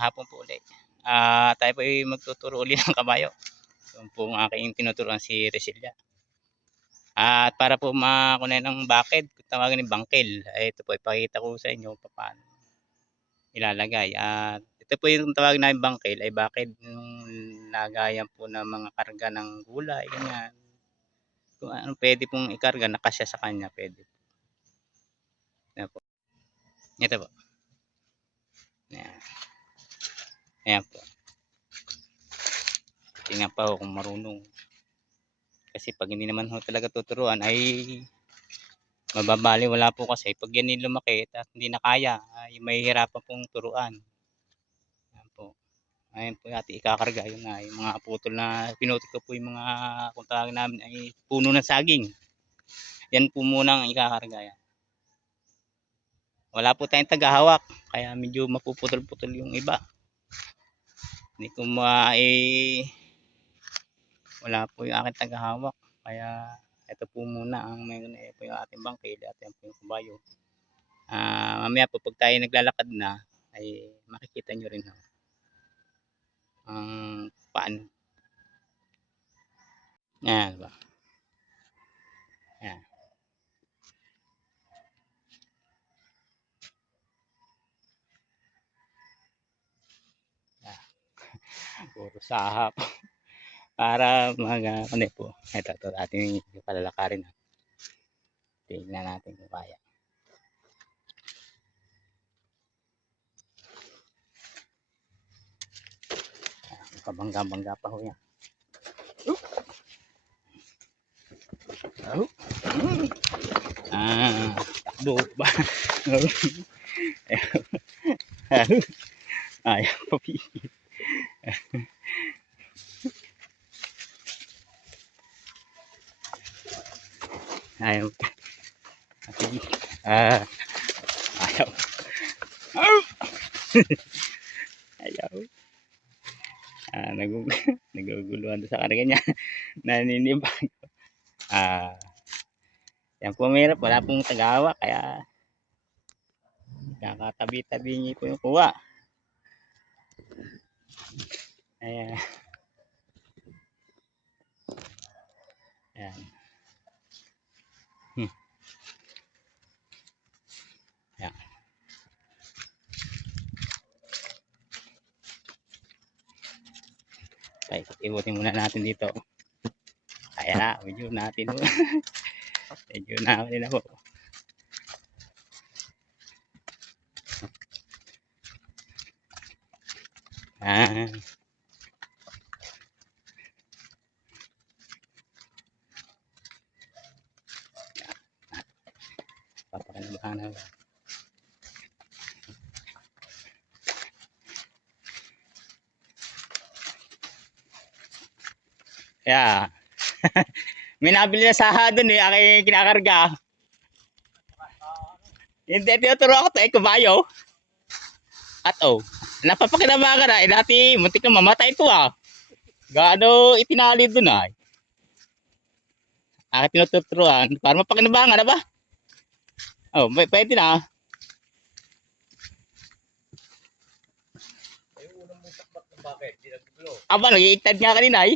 hapon po ulit. Tayo po ay magtuturo ulit ng kabayo. Ito po ang aking tinuturuan si Resilia. At para po makunay ng bakid, tawagin ni bangkel, ay ito po ipakita ko sa inyo paano ilalagay. At ito po yung tawagin namin bangkel ay bakid yung lagayan po ng mga karga ng gulay, ganyan. Kung ano pwede pong ikarga, nakasya sa kanya, pwede. Yan po. Ito po. Yan. Ayan po. Tingnan pa ho kung marunong. Kasi pag hindi naman ho talaga tuturuan ay mababali. Wala po kasi pag yan yung lumaki at hindi na kaya ay may hirapan pong turuan. Ayan po. Ayan po natin ikakarga. Yun na. Yung mga putol na pinutol ko po yung mga kung tawagin namin ay puno ng saging. Yan po muna ang ikakarga yan. Wala po tayong tagahawak. Kaya medyo mapuputol-putol yung iba. Hindi ko wala po yung aking tagahawak. Kaya ito po muna ang mayroon po yung ating bangkil at yan po yung kabayo. Mamaya po pag tayo naglalakad na ay makikita nyo rin ang paano. Yan ba? Yan. Puro sahap. Para ano po. Ito ating palalakarin. Tingnan natin kung kaya. Kabangga-bangga pa ho yan. Takbo ba? Ayaw papigil. Ayaw. Ayaw. Ayaw. Naguguluhan sa karga niya. Naninibag. Yan po mahirap. Wala pong tagawa. Kaya kakatabi-tabi niyo po yung kuha. Ayan. Ayan. Ayan. Okay, ibutin muna natin dito. Kaya na, medyo natin. Medyo natin na po. Papakinabahan na. Yeah. May nabili na saha doon aking kinakarga. Hindi, tinuturo ako ito, kabayo. At napapakinabahan na, dati muntik na mamatay ito Gaano itinali doon Aking tinuturuan, para mapakinabahan na ba? Pwede na. Yung unang mong takbat ng bakit, di nagbulo. Aba, nag-iiktad nga kanina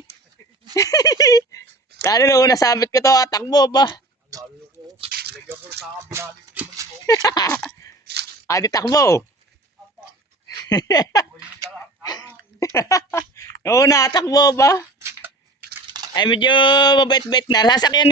Lalo na una sabit ko ito, takbo ba? Lalo ko, nilagyan ko sa binalik ko mo. Di takbo. Una, takbo ba? Ay medyo mabait-bait na, sasakyan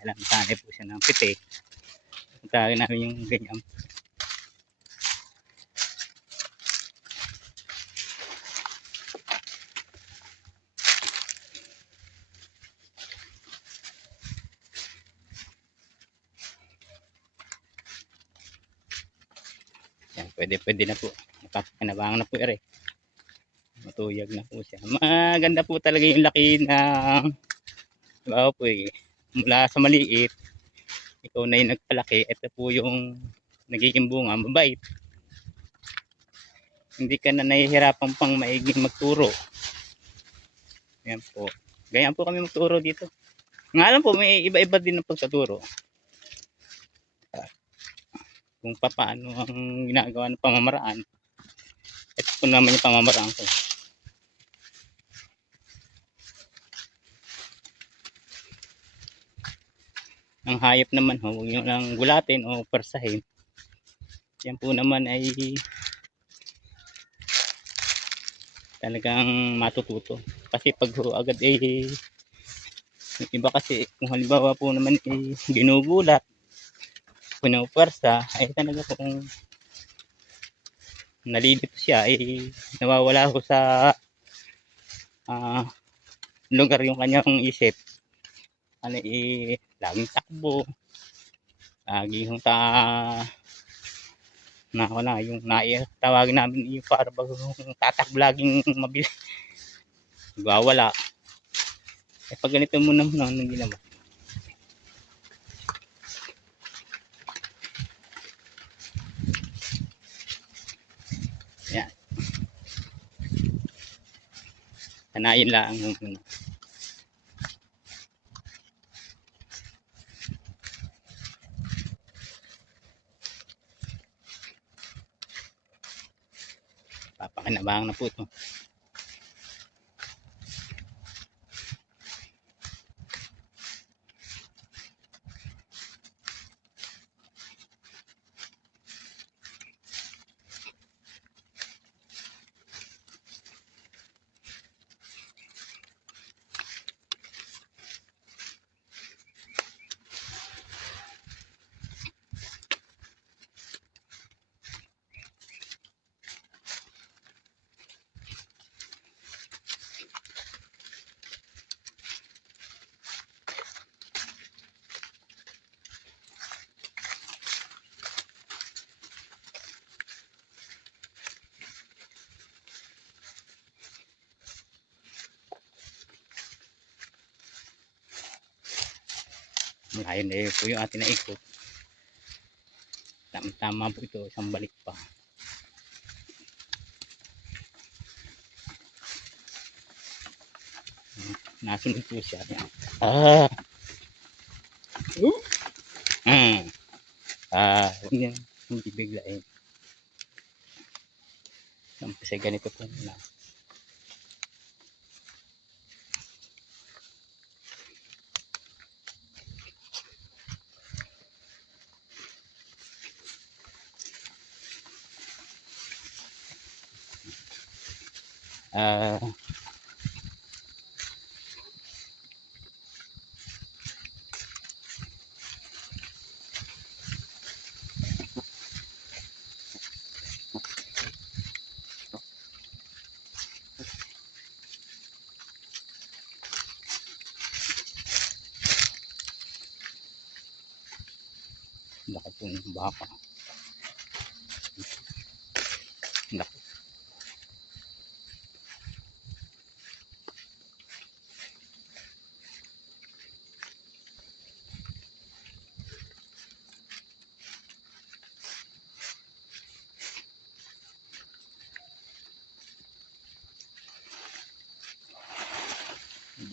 Alam, sanay po siya ng pitik. Tawagin namin yung ganyan. Yan, pwede na po. Napapakinabangan na po matuyag na po siya. Maganda po talaga yung laki na po mula sa maliit, ikaw na yung nagpalaki, ito po yung nagiging bunga, mabait. Hindi ka na nahihirapan pang maiging magturo. Ayan po. Ganyan po kami magturo dito. Nga lang po, may iba-iba din ang pagtuturo. Kung paano ang ginagawa ng pamamaraan. Ito po naman yung pamamaraan ko. Ang hayop naman ho, huwag nyo lang gulatin o persahin. Yan po naman ay talagang matututo. Kasi pag ho agad yung iba kasi kung halimbawa po naman ginugulat, pinupersa, ay talaga kung nalilito siya ay nawawala ho sa lugar yung kanyang isip. Ano laging takbo, laging yung tawagin namin yung para bang tatakbo laging mabilis, wala. Pag ganito mo naman hindi naman. Yan, sanayin lang muna. Papakinabangan na po ito. Ngayon na po yung ating naikot. Tama po ito, isang balik pa. Nasunod po siya. Huwag niya hindi biglain. Kasi ganito po na. Laki po ng baka. Laki.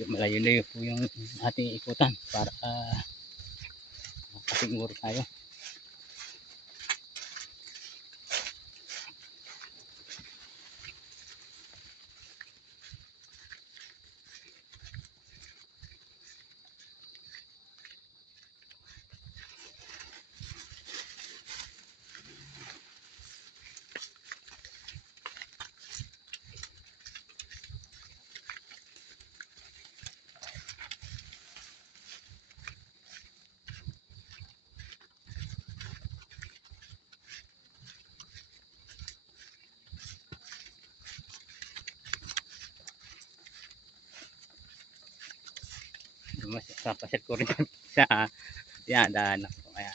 Malayo-layo po yung ating ikutan para makasiguro tayo. Mas papaset ko rin sa daanan ko. Kaya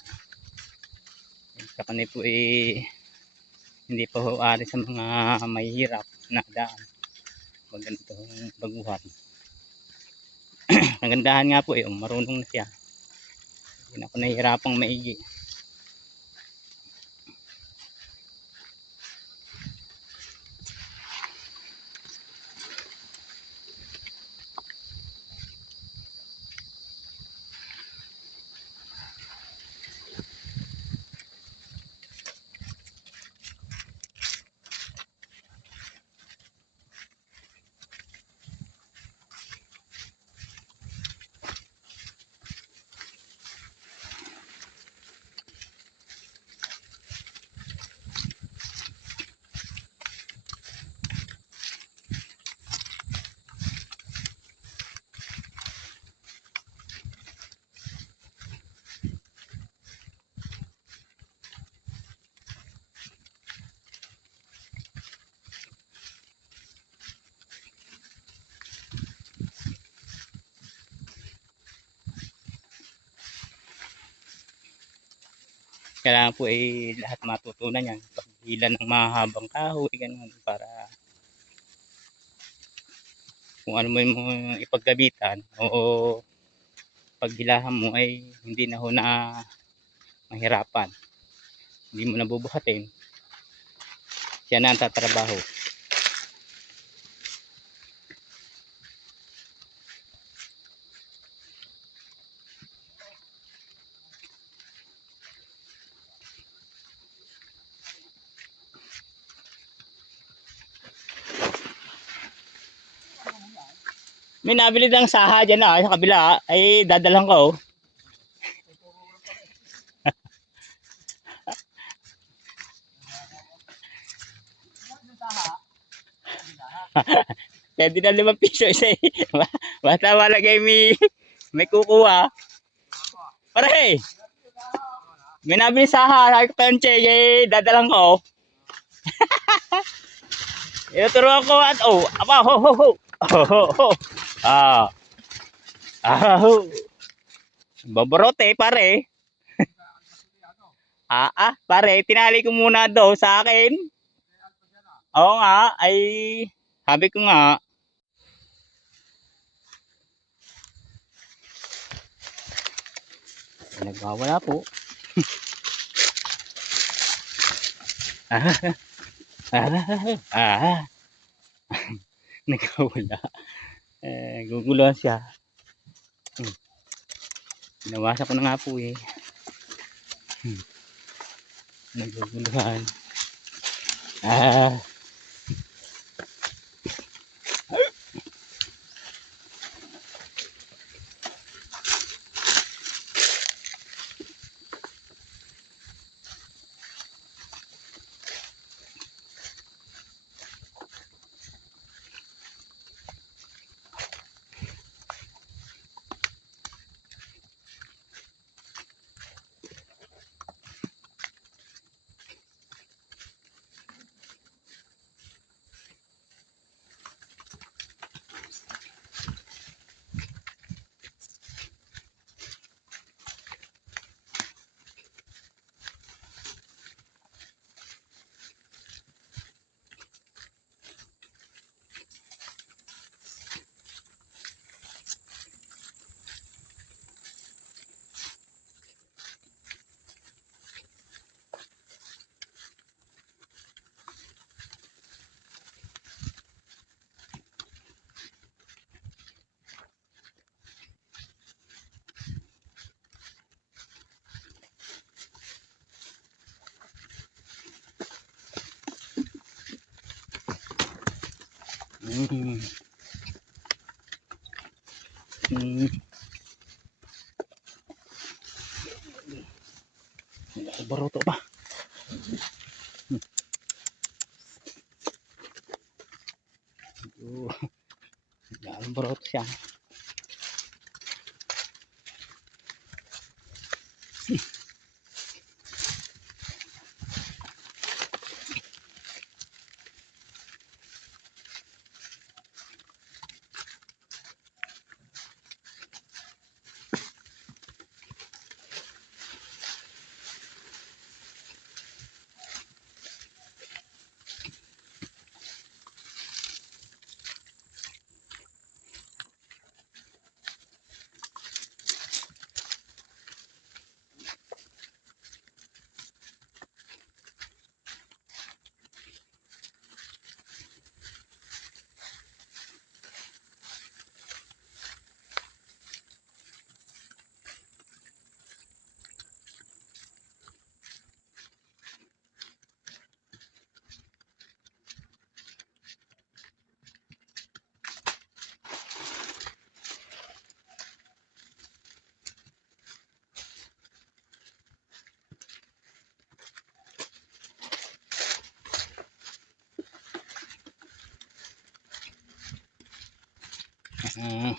sa kanil po hindi pa ho ari sa mga mahihirap na daan. Pag ganito baguhan. Ang gandahan nga po marunong na siya. Hindi na ako nahihirapang maigi. Kailangan po ay lahat matutunan yan. Paghila ng mahabang kahoy, ganun, para kung ano mo yung ipaggabitan o paghilahan mo ay hindi na ho na mahirapan. Hindi mo nabubuhatin. Siya na ang tatrabaho. May nabili ng saha dyan na sa kabila ay dadalang ko. Kaya di na 5 piso isa eh. Basta malagay may kukuha. Pare! May nabili saha. Sabi ko pa yung check eh. Dadalang ko. Ituturo ko at apa ho ho ho. Ho ho. Ah. Ho. Baborote pare. Pare, tinali ko muna daw sa akin. Oo nga, ay sabi ko nga. Nagwawala po. Nagwawala. Guguluhan siya. Nawasak ko na nga po eh. Naguguluhan. Baroto pa. Baroto siya. Ah,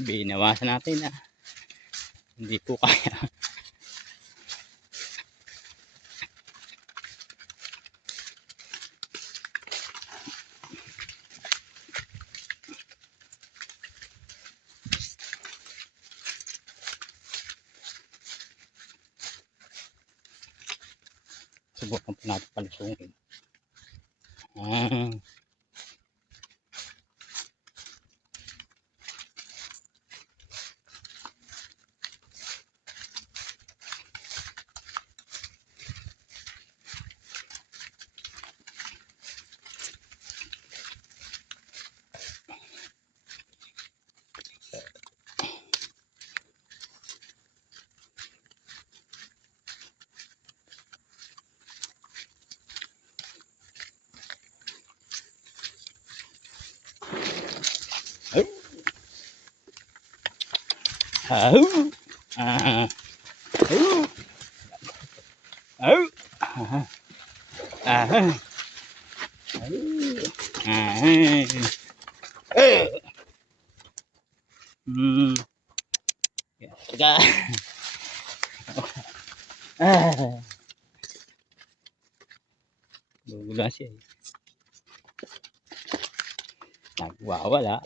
binawasan natin na hindi po kaya. Subukan po natin palusungin. Ah, ay, au, ah, au, au, ah, ah, ah, hmm, teka, ah, gugula siya eh. Nagwawala.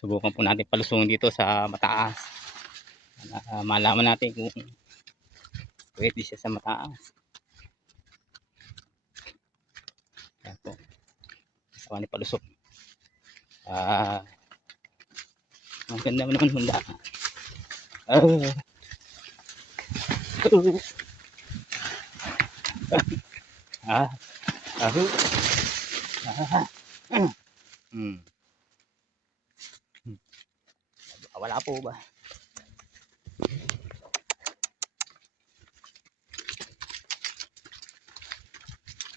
Subukan po natin palusungin dito sa mataas. Malaman natin kung pwede siya sa mataas. Yan po. Sawa ni palusok. Ah, ang ganda mo naman hunda. Ah, ah, ah, ah, hmm. Wala po ba?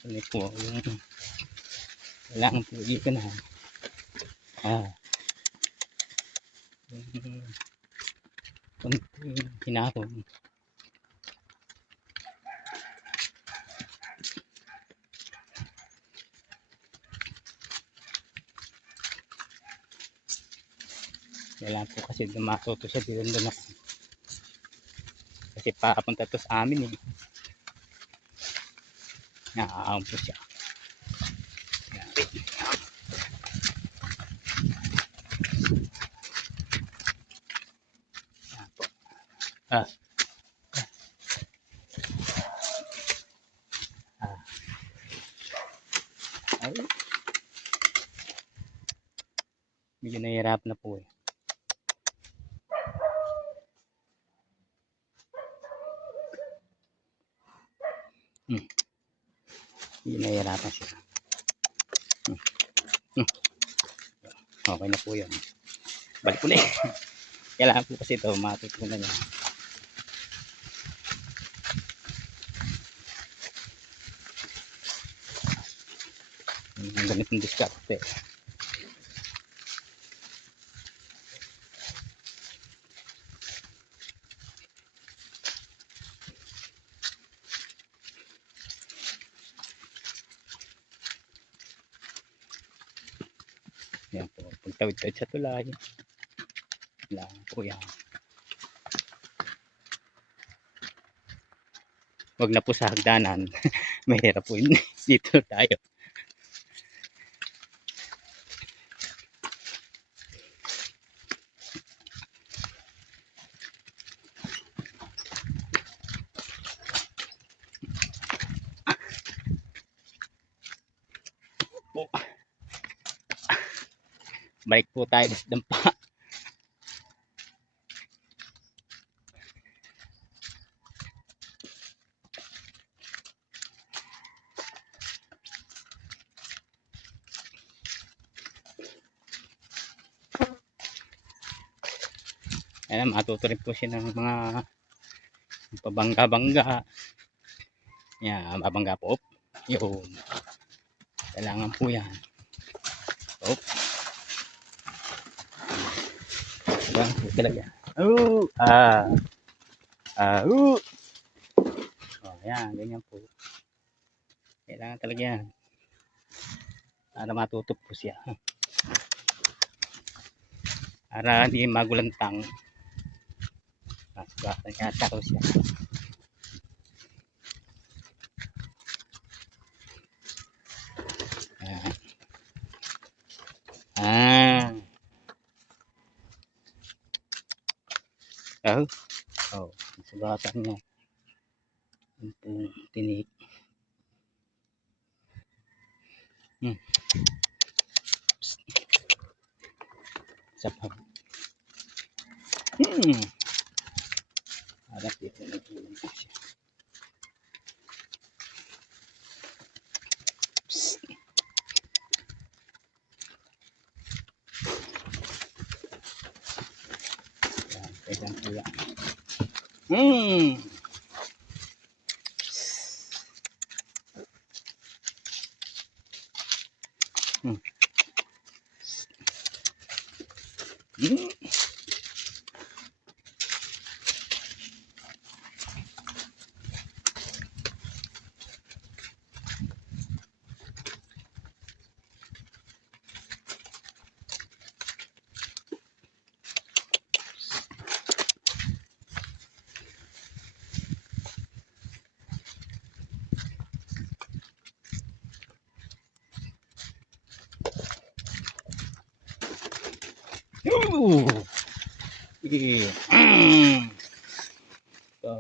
Ano po yung kailangan po dito na. Ah, konting hinahon. Kailangan po kasi matuto siya dito na. Kasi papunta to sa amin eh. Naaawang po siya. Yan po. Ah, ah. Ay, medyo nahihirap na po eh. Medyo nahihirapan siya. Okay na po yun. Balik ulit. Kailangan po kasi ito matuto na niya. Ang ganitong diskarte. Yan po. Pagtawid-tawid sa tulay. Kailangan po yan. Huwag na po sa hagdanan. Mahirap po yun. Dito tayo. Balik po tayo sa dampa. Ayan, matuturin po siya ng mga pabangga-bangga. Yan, mabangga po. Yun. Kailangan po yan. Op. Yan po talaga. Oh, oh. Oh, yan, ganyan po. Kailangan talaga yan. Para matutup po siya. Para hindi magulantang. Bakit yata ko siya. Oh, oh, sugatan niya. Yung tinik. Sapaw. Harap dito nag-iwan po siya. Yan, po yan. Sige. So,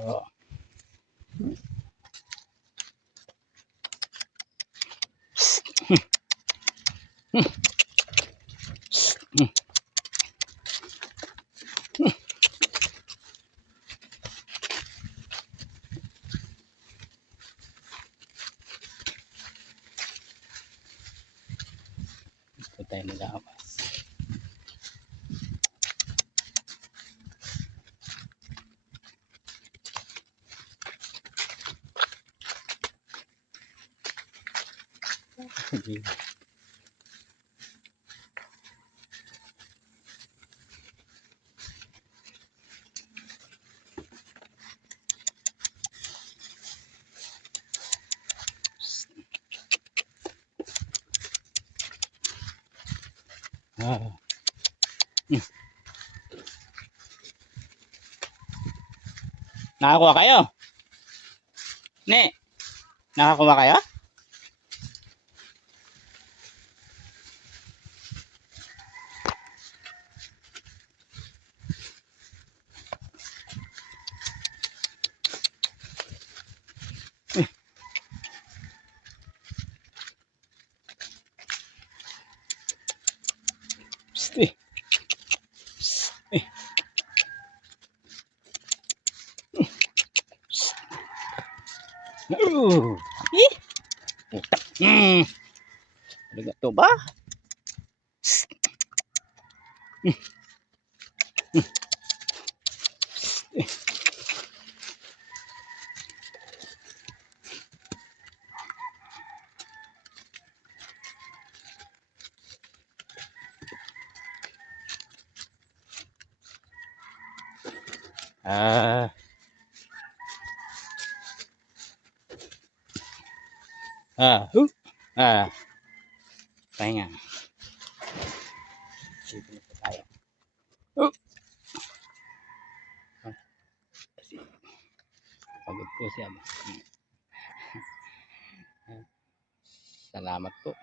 ito tayo mag-aawas. Sige. Nakakuha kayo? Ne, nakakuha kayo? Psst. Putak. Ano to ba? Pahinga. Dito na po tayo. Kasi pagod po siya. Salamat po.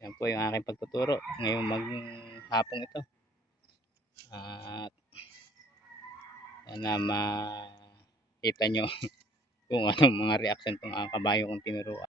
Yan po yung aking pagtuturo ngayong maghapong ito. At sana makita nyo kung anong mga reaction ng kabayo kong tinuruan.